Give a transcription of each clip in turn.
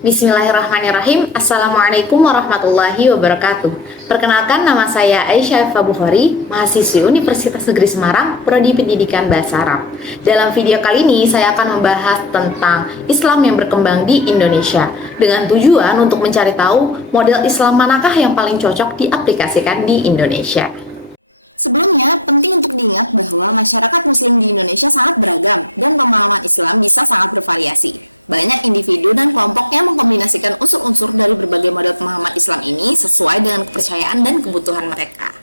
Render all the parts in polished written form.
Bismillahirrahmanirrahim. Assalamualaikum warahmatullahi wabarakatuh. Perkenalkan, nama saya Aisyah Eva Bukhari, mahasiswi Universitas Negeri Semarang, Prodi Pendidikan Bahasa Arab. Dalam video kali ini, saya akan membahas tentang Islam yang berkembang di Indonesia, dengan tujuan untuk mencari tahu model Islam manakah yang paling cocok diaplikasikan di Indonesia. Sebelumnya, penting untuk diingat bahwa masyarakat Muslim di Indonesia sangat beragam dan pemahaman Islam bisa sangat bervariasi. Banyak individu dan kelompok yang mengkombinasikan unsur-unsur dari berbagai model pemahaman Islam ini sesuai dengan kepercayaan dan kebutuhan mereka.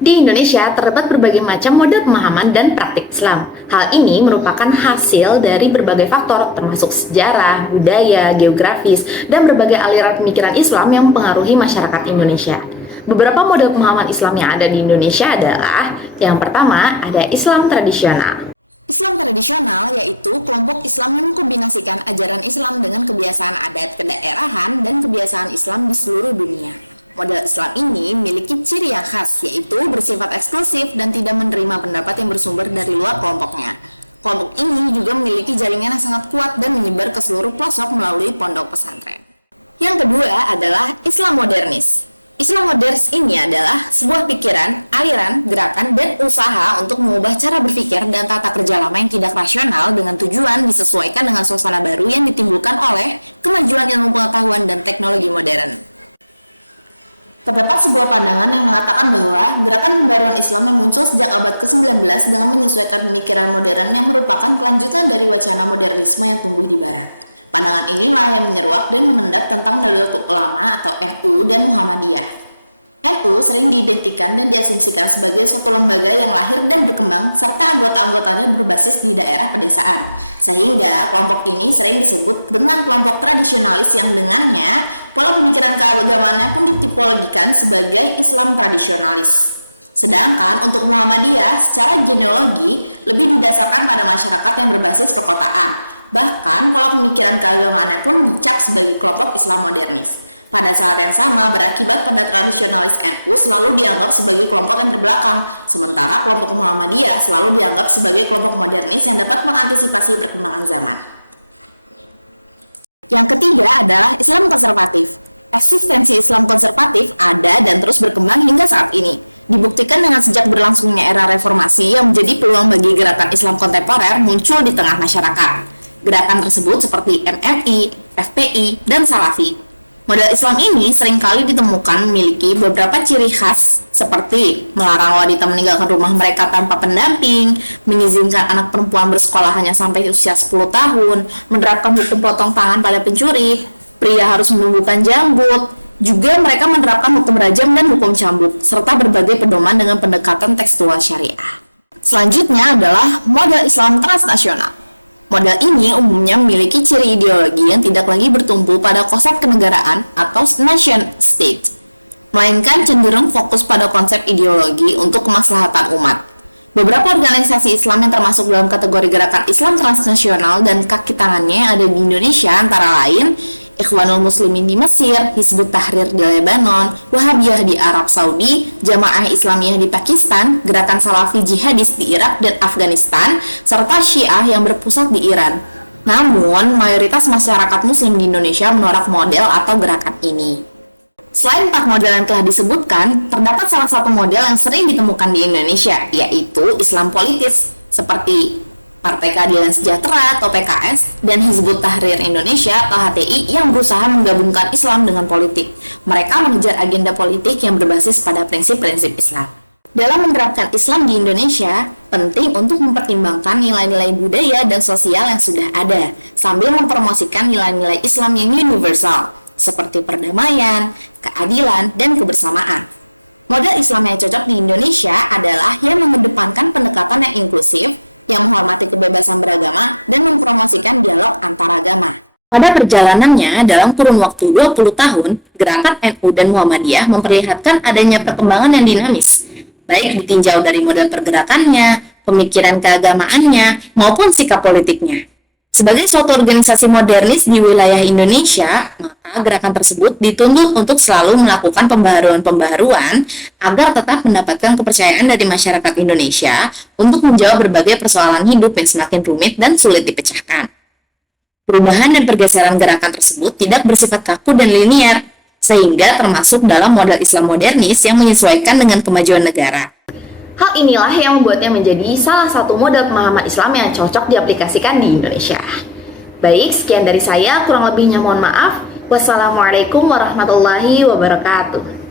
Di Indonesia terdapat berbagai macam model pemahaman dan praktik Islam. Hal ini merupakan hasil dari berbagai faktor termasuk sejarah, budaya, geografis, dan berbagai aliran pemikiran Islam yang mempengaruhi masyarakat Indonesia. Beberapa model pemahaman Islam yang ada di Indonesia adalah: yang pertama, ada Islam tradisional. Islam tradisional yaitu kelompok Islam yang mengkombinasikan ajaran Islam dengan kebiasaan adat kedaerahan dan kebiasaan Islam di seluruh dunia. Model Islam ini memiliki ciri yang khas, yaitu bersifat eksklusif dan tidak menerima pendapat yang bersumber dari luar kelompoknya. Kelompok ini juga memiliki jaringan yang sangat kuat dan menyebar ke seluruh pelosok melalui pondok pesantren. Yang kedua adalah Islam modernis. Islam modernis ini adalah sebuah pikiran, aliran, gerakan, dan usaha untuk mengubah cara berpikir dan tata kerja lama yang tidak rasional dengan tujuan disesuaikan dengan suasana baru yang ditimbulkan oleh kemajuan ilmu pengetahuan dan teknologi modern. Terdapat sebuah pandangan yang mengatakan bahwa gerakan pembaruan Islam yang muncul sejak abad ke-19 dengan menyesuaikan pemikiran modern yang merupakan kelanjutan dari wacana modernisme yang tumbuh di Barat. Pandangan inilah yang menyeruak dan mengendap tentang Nahdlatul Ulama atau NU dan Muhammadiyah. NU sering diidentikan dan diasumsikan sebagai suatu lembaga yang lahir dan berkembang serta anggota-anggotanya berbasis di daerah pedesaan. Sehingga kelompok ini sering disebut dengan kelompok tradisionalis yang dengannya pola pemikiran keagamaannya pun ditipologikan sebagai Islam tradisionalis. Sedangkan untuk Muhammadiyah secara genealogi lebih didasarkan pada masyarakat yang berbasis perkotaan. Bahkan, pola pemikiran keagamaannya pun dicap sebagai kelompok Islam modernis. Pada saat yang sama, berakibat pada tradisionalis NU selalu dianggap sebagai kelompok yang terbelakang, sementara kelompok Muhammadiyah selalu dianggap sebagai kelompok modernis yang dapat mengantisipasi perkembangan zaman. Yang ketiga adalah Islam konservatif. Eksistensi Islam konservatif ada dan terus berkembang hingga saat ini. Dibuktikan dengan sejak berlangsungnya era reformasi yang menjadi peluang bagi gerakan Islam kontemporer muncul di tengah masyarakat. Gerakan tersebut seperti MMI, FPI, dan Salafi. Model Islam ini seringkali ditemukan memiliki beberapa ciri khas seperti melarang wanita meninggalkan rumah mereka tanpa pendamping, mengizinkan anak perempuan bersekolah hanya sampai usia 10 tahun, menerapkan hukum potong tangan pada pencuri, pria harus menumbuhkan jambut, juga mereka menerapkan hukum rajam dan hukum cambuk, serta berbagai pedoman dengan pendekatan tekstual syariah. Selanjutnya adalah model Islam transnasional. Model ini umumnya memiliki ciri ideologi yang tidak lagi bertumpu pada konsep kenegaraan atau nation state, melainkan cenderung fokus pada konsep ideologi untuk kemaslahatan umat. Beberapa organisasi Islam yang termasuk dalam kategori gerakan Islam transnasional dan kaki tangannya ada di Indonesia antara lain Ikhwanul Muslimin di Mesir, Hizbut Tahrir di Lebanon, Wahabiyah di Arab Saudi, Jamaah Islamiyah di Pakistan, Gerakan Salafi Jihadis di Irak dan Afghanistan, serta Syiah yang berpusat di Iran. Namun, mayoritas masyarakat Muslim di Indonesia menolak model atau gerakan ini. Selain 4 model yang telah disebutkan, terdapat salah satu model yang sering ditemukan di Indonesia, yaitu Islam politis, seperti Partai Keadilan Sejahtera atau PKS dan Hizbut Tahrir Indonesia atau HTI yang berusaha menggabungkan Islam dengan politik. Mereka mengejar agenda politik yang berbasis pada prinsip-prinsip Islam. Dalam menerapkan Islam di Indonesia, penting untuk mempertimbangkan nilai-nilai budaya dan sosial yang sudah ada, sambil mempromosikan nilai-nilai Islam yang universal, seperti perdamaian, keadilan, dan kebersamaan. Model Islam yang cocok di Indonesia adalah yang mengedepankan pendekatan yang inklusif, yang menghormati kebebasan beragama dan mempromosikan dialog antaragama. Pada perjalanannya, dalam kurun waktu 20 tahun, gerakan NU dan Muhammadiyah memperlihatkan adanya perkembangan yang dinamis, baik ditinjau dari model pergerakannya, pemikiran keagamaannya, maupun sikap politiknya. Sebagai suatu organisasi modernis di wilayah Indonesia, maka gerakan tersebut dituntut untuk selalu melakukan pembaharuan-pembaharuan agar tetap mendapatkan kepercayaan dari masyarakat Indonesia untuk menjawab berbagai persoalan hidup yang semakin rumit dan sulit dipecahkan. Perubahan dan pergeseran gerakan tersebut tidak bersifat kaku dan linier, sehingga termasuk dalam model Islam modernis yang menyesuaikan dengan kemajuan negara. Hal inilah yang membuatnya menjadi salah satu model pemahaman Islam yang cocok diaplikasikan di Indonesia. Baik, sekian dari saya, kurang lebihnya mohon maaf. Wassalamualaikum warahmatullahi wabarakatuh.